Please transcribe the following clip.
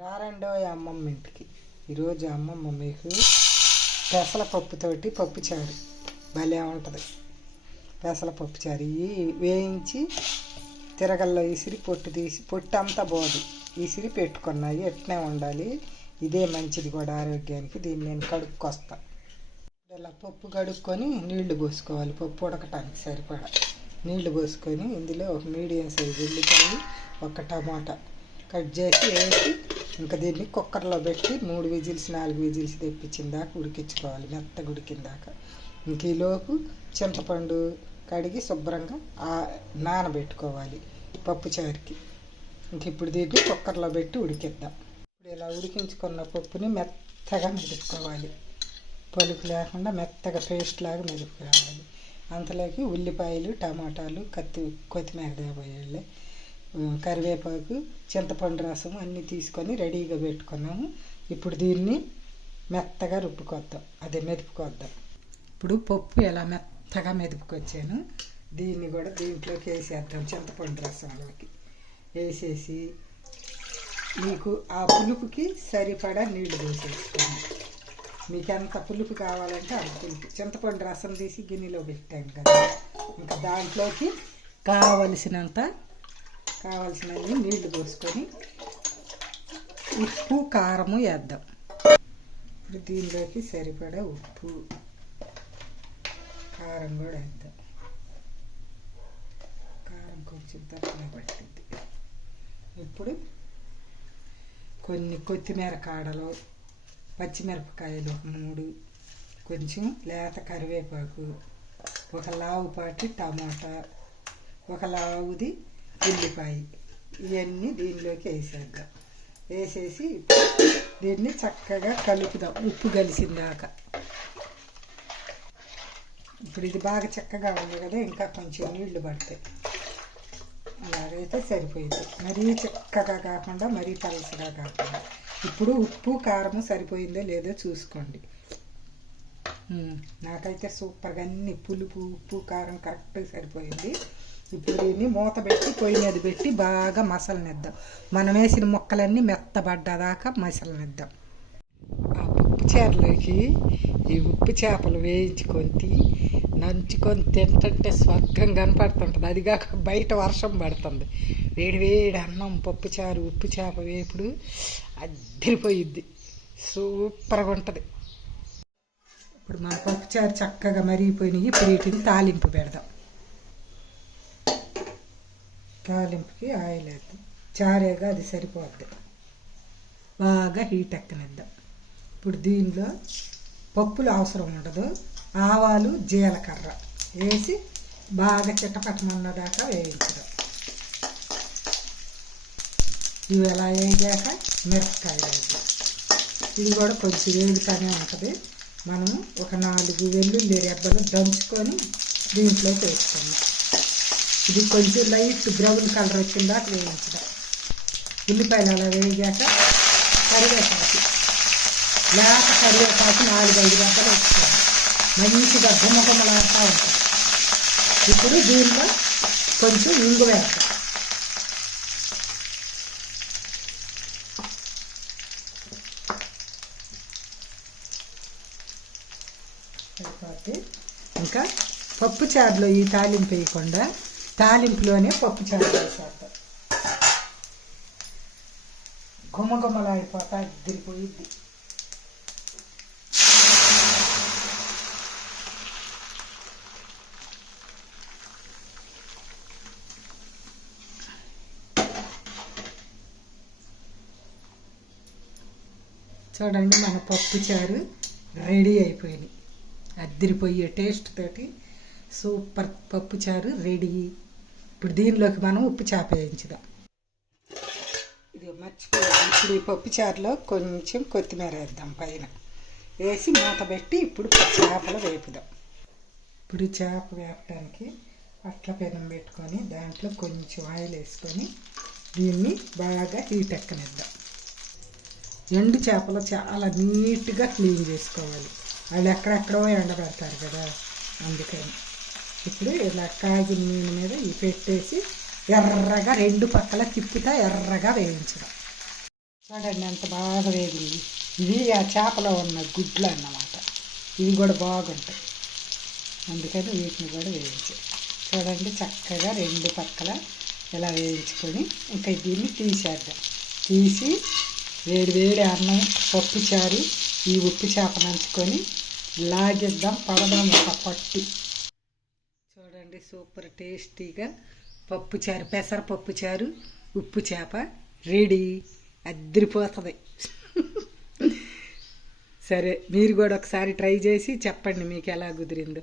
రారండో అమ్మమ్మ ఇంటికి. ఈరోజు అమ్మమ్మ మీకు పెసలపప్పుతోటి పప్పు చారు. భలే ఉంటుంది. పెసలపప్పు చారు. ఇవి వేయించి తిరగల్లో ఇసిరి పొట్టు తీసి పొట్టు అంతా పోదు. ఇసిరి పెట్టుకున్నాయి ఎట్నే ఉండాలి? ఇదే మంచిది కూడా ఆరోగ్యానికి. దీన్ని నేను కడుక్కొస్తా. ఇలా పప్పు కడుక్కొని నీళ్ళు పోసుకోవాలి. పప్పు ఉడకటానికి సరిపడా. నీళ్ళు పోసుకొని ఇందులో ఒక మీడియం సైజు ఉల్లిపాయ ఒక టమాటా కట్ చేసి వేసి ఇంకా దీన్ని కుక్కర్లో పెట్టి మూడు విజిల్స్ నాలుగు విజిల్స్ తెప్పించిన దాకా ఉడికించుకోవాలి మెత్తగా ఉడికిన దాకా. ఇంక ఈలోపు చింతపండు కడిగి శుభ్రంగా ఆ నానబెట్టుకోవాలి పప్పు చారుకి. ఇంక ఇప్పుడు దీన్ని కుక్కర్లో పెట్టి ఉడికిద్దాం. ఇప్పుడు ఇలా ఉడికించుకున్న పప్పుని మెత్తగా మెదుపుకోవాలి. పలుకు లేకుండా మెత్తగా పేస్ట్ లాగా మెదుపు రావాలి అంతలోకి ఉల్లిపాయలు టమాటాలు కత్తి కొత్తిమీర దేపోయాలి కరివేపాకు చింతపండు రసం అన్నీ తీసుకొని రెడీగా పెట్టుకున్నాము. ఇప్పుడు దీన్ని మెత్తగా రుబ్బుకొద్దాం. అదే మెదుపుకొద్దాం. ఇప్పుడు పప్పు ఎలా మెత్తగా మెదుపుకొచ్చాను దీన్ని కూడా దీంట్లోకి వేసేద్దాం చింతపండు రసంలోకి. వేసేసి మీకు ఆ పులుపుకి సరిపడా నీళ్ళు పోసేసుకోండి. మీకు ఎంత పులుపు కావాలంటే అంత పులుపు. చింతపండు రసం తీసి గిన్నెలో పెట్టాం కదా. ఇంకా దాంట్లోకి కావలసినంత కావలసినవి నీళ్ళు పోసుకొని ఉప్పు కారము వేద్దాం. ఇప్పుడు దీనిలోకి సరిపడా ఉప్పు కారం కూడా వేద్దాం. కారం కొంచెం తక్కువ పట్టింది ఇప్పుడు కొన్ని కొత్తిమీర కాడలు పచ్చిమిరపకాయలు ఒక మూడు కొంచెం లేత కరివేపాకు ఒక లావు పాటి టమాటా ఒక లావుది ఉల్లిపాయ. ఇవన్నీ దీనిలోకి వేసేద్దాం. వేసేసి దీన్ని చక్కగా కలుపుదాం. ఉప్పు కలిసిందాక ఇప్పుడు ఇది బాగా చక్కగా ఉంది కదా ఇంకా కొంచెం నీళ్ళు పడతాయి అలాగైతే సరిపోయింది. మరీ చక్కగా కాకుండా మరీ పలసగా కాకుండా. ఇప్పుడు ఉప్పు కారము సరిపోయిందో లేదో చూసుకోండి. నాకైతే సూపర్గా అన్ని పులుపు ఉప్పు కారం కరెక్ట్గా సరిపోయింది. ఇప్పుడు దీన్ని మూత పెట్టి పొయ్యి మీద పెట్టి బాగా మసలనిద్దాం మనం వేసిన ముక్కలన్నీ మెత్తబడ్డదాకా మసలనిద్దాం ఆ ఉప్పు చారులోకి ఈ ఉప్పు చేపలు వేయించుకొని నంచుకొని తింటుంటే స్వర్గం కనపడుతుంటుంది. అది కాక బయట వర్షం పడుతుంది. వేడి వేడి అన్నం పప్పు చారు ఉప్పు చేప వేపుడు అద్దరిపోయిద్ది సూపర్గా ఉంటుంది. ఇప్పుడు మన పప్పు చారు చక్కగా మరిగిపోయినాయి. ఇప్పుడు వీటిని తాలింపు పెడదాం. తాలింపుకి ఆయిల్ వేద్దాం. చారేగా అది సరిపోద్ది. బాగా హీట్ ఎక్కనిద్దాం. ఇప్పుడు దీనిలో పప్పులు అవసరం ఉండదు. ఆవాలు జీలకర్ర వేసి బాగా చిట్టపట్టమన్నదాకా వేయించడం. ఇవి ఎలా వేగాక మిరపకాయలు వేద్దాం. ఇది కూడా కొంచెం వేగుతానే ఉంటుంది. మనం ఒక నాలుగు వెల్లుల్లి రెబ్బలు దంచుకొని దీంట్లోకి వేసుకుందాం. ఇది కొంచెం లైట్ బ్రౌన్ కలర్ వచ్చిన దాకా వేయించడం ఉల్లిపాయలు అలా వేయించాక కరివేపాకు. లేక కరివేపాకు నాలుగు ఐదు గంటలు వేసుకోవాలి. మంచిగా గుమ్మగుమ్మలాడుతూ ఉంటుంది ఇప్పుడు దీనిలో కొంచెం ఇంగు వేస్తాం. ఇంకా పప్పు చారులో ఈ తాలింపు వేయకుండా తాలింపులోనే పప్పు చారు వేసేద్దాం గుమ్మగుమ్మలాడిపోతా ఇద్దరిపోయిద్ది చూడండి మన పప్పు చారు రెడీ అయిపోయింది. అద్దరిపోయే టేస్ట్ తోటి సూపర్ పప్పు చారు రెడీ. ఇప్పుడు దీనిలోకి మనం ఉప్పు చేప వేయించుదాం. ఇది మర్చిపోయాం ఇప్పుడు ఈ పప్పు చారులో కొంచెం కొత్తిమీర వేద్దాం పైన. వేసి మూత పెట్టి ఇప్పుడు చేపలు వేపుదాం. ఇప్పుడు చేప వేపడానికి అట్ల పెనం పెట్టుకొని దాంట్లో కొంచెం ఆయిల్ వేసుకొని దీన్ని బాగా హీట్ ఎక్కనిద్దాం. ఎండు చేపలు చాలా నీట్గా క్లీన్ చేసుకోవాలి. వాళ్ళు ఎక్కడెక్కడో ఎండబెడతారు కదా అందుకని. ఇప్పుడు ఇలా కాజిన నూనె మీద ఇవి పెట్టేసి ఎర్రగా రెండు పక్కల తిప్పుతా ఎర్రగా వేయించడం. చూడండి ఎంత బాగా వేగింది. ఇవి ఆ చేపలో ఉన్న గుడ్లు అన్నమాట. ఇవి కూడా బాగుంటాయి. అందుకని వీటిని కూడా వేయించు. చూడండి చక్కగా రెండు పక్కల ఇలా వేయించుకొని ఇంకా దీన్ని తీసేద్దాం. తీసి వేడి వేడి అన్నం పప్పు చారు ఈ ఉప్పు చేప నంచుకొని లాగిద్దాం. పడదాం ఒక పట్టి. చూడండి సూపర్ టేస్టీగా. పప్పు చారు చారు ఉప్పు చేప రెడీ. అద్దరిపోతుంది సరే మీరు కూడా ఒకసారి ట్రై చేసి చెప్పండి మీకు ఎలా కుదిరిందో.